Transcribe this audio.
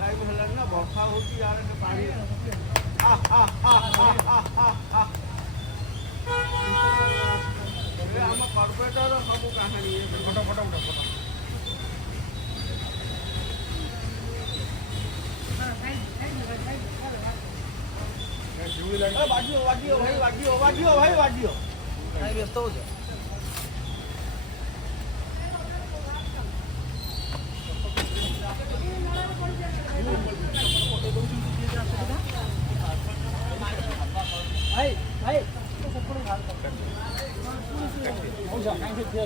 टाइम हेलानी ना वर्षा होची यार पानी आम कॉर्पोरेटर सब कहानी फटो फटो फटो फटो वाडियो वाडियो भाई वाडियो वाडियो भाई वाडियो भाई व्यस्त हो जाओ भाई भाई तो सब को भाग कर हो जा कहीं से किया